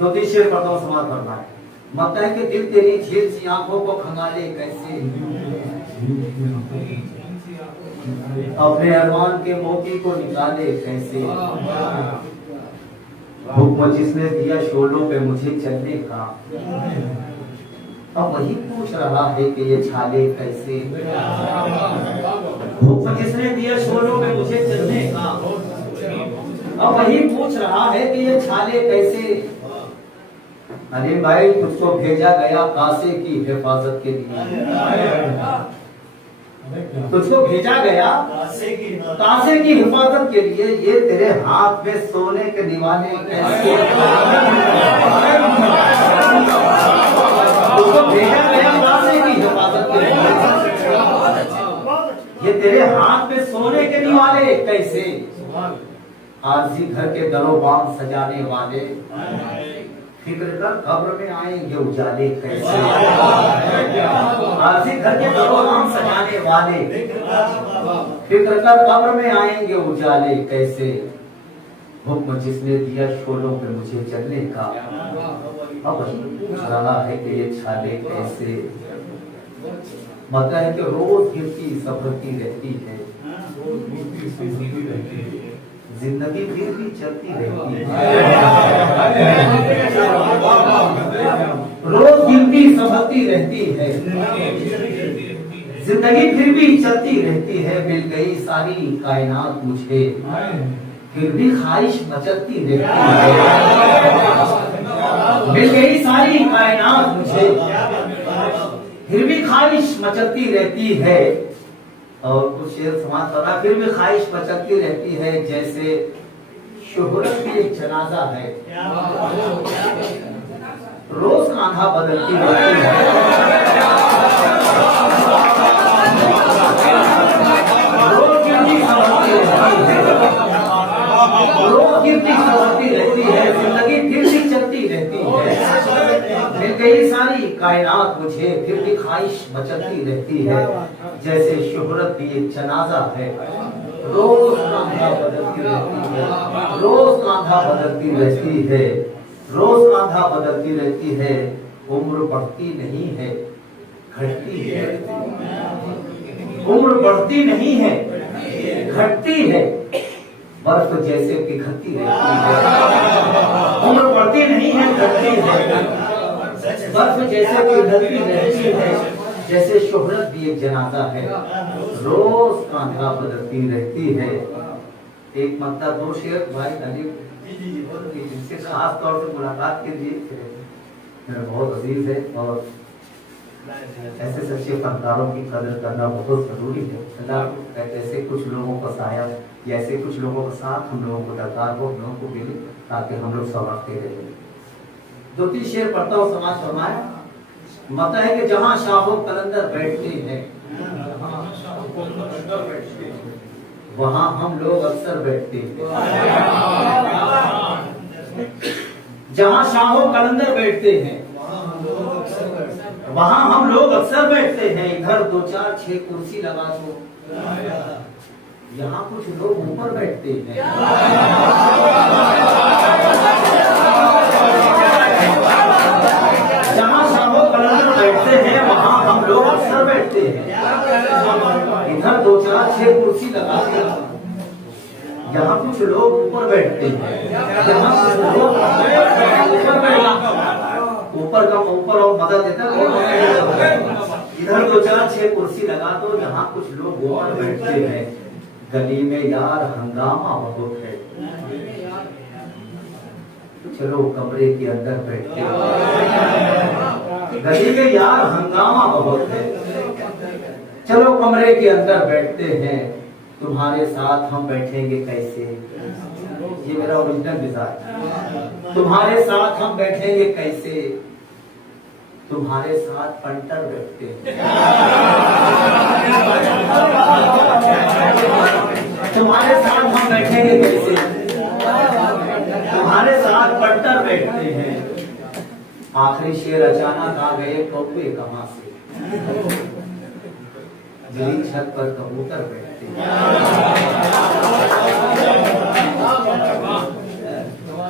तो तीन शेर पढ़ता हूँ, समाज फरमाए। मत है कि दिल तेरी झील सी आंखों को खंगाले कैसे, अपने अरमान के मोती को निकाले कैसे, हुक्म जिसने दिया शोलों पे मुझे चलने का, अब वही पूछ रहा है कि ये छाले कैसे, हुक्म जिसने दिया शोलों पे मुझे चलने का, अब वही पूछ रहा है कि ये छाले कैसे। अरे भाई तुझको भेजा गया कासे की हिफाजत के लिए, तुझको भेजा गया कासे की हिफाजत के लिए, ये तेरे हाथ में सोने के दीवाने कैसे, तुझको भेजा गया कासे की हिफाजत के लिए, ये तेरे हाथ में सोने के दीवाने कैसे, आरसी घर के दरोबान सजाने वाले, फिक्र कर कब्र में आएंगे उजाले कैसे, आरसी घर के दरोबान सजाने वाले, फिक्र कर कब्र में आएंगे उजाले कैसे, हुक्म जिसने दिया शोलों पे मुझे चलने का, अब पूछ रहा है कि ये छाले कैसे। मतलब है कि रोज गिरती सफरती रहती है, जिंदगी फिर भी चलती रहती है, रोज गिरती संभलती रहती है, जिंदगी फिर भी चलती रहती है, मिल गई सारी कायनात मुझे, फिर भी ख्वाहिश मचलती रहती है, मिल गई सारी कायनात मुझे, फिर भी ख्वाहिश मचलती रहती है। और कुछ शेर समाज पता, फिर भी ख्वाहिश मचलती रहती है, जैसे शोहरत भी एक जनाजा है, रोज कांधा बदलती रहती है, रोज गिरती संभलती रहती है, जिंदगी फिर भी चलती रहती है, मिल गई सारी कायनात मुझे, फिर भी ख्वाहिश मचलती रहती है, जैसे शोहरत भी एक जनाजा है, रोज कांधा बदलती रहती है, रोज कांधा बदलती रहती है, रोज कांधा बदलती रहती है, उम्र बढ़ती नहीं है घटती है, उम्र बढ़ती नहीं है घटती है, बर्फ जैसे पिघलती रहती है, उम्र बढ़ती नहीं है घटती है, बर्फ जैसे पिघलती रहती है, जैसे शोहरत भी एक जनाजा है, रोज कांधा बदलती रहती है। एक मतलब दो शेर भाई जिनसे खास तौर से मुलाकात के लिए मेरा बहुत अजीज है, और ऐसे सच्चे फनकारों की कदर करना बहुत जरूरी है। अल्लाह ऐसे कुछ लोगों का साया या ऐसे कुछ लोगों का साथ हम लोगों को दरकार हो, हम लोगों को मिले, ताकि हम लोग संवारते रहे। दो तीन शेर पढ़ता हूँ, समाज फरमाए। मत है कि जहाँ शाहो कलंदर बैठते हैं, वहाँ हम लोग अक्सर बैठते हैं, जहाँ शाहो कलंदर बैठते हैं, वहाँ हम लोग अक्सर बैठते हैं, इधर दो चार छह कुर्सी लगा दो, यहाँ कुछ लोग ऊपर बैठते हैं, जहाँ शाहो कलंदर बैठते हैं, वहाँ हम लोग अक्सर बैठते हैं, इधर दो चार छह कुर्सी लगा दो, यहाँ कुछ लोग ऊपर बैठते हैं, यहाँ कुछ लोग ऊपर और मदद देता है, इधर दो चार छह कुर्सी लगा दो, यहाँ कुछ लोग ऊपर बैठते हैं, गली में यार हंगामा बहुत है, चलो कमरे के अंदर बैठते हैं, गली में यार हंगामा बहुत है, चलो कमरे के अंदर बैठते हैं, तुम्हारे साथ हम बैठेंगे कैसे, ये मेरा ओरिजिनल मिजाज, तुम्हारे साथ हम बैठेंगे कैसे, तुम्हारे साथ पंटर बैठते हैं, तुम्हारे साथ हम बैठेंगे कैसे, तुम्हारे साथ पंटर बैठते हैं, आखिरी शेर अचानक आ गए कौवे कहाँ से, मेरी छत पर कबूतर बैठते हैं।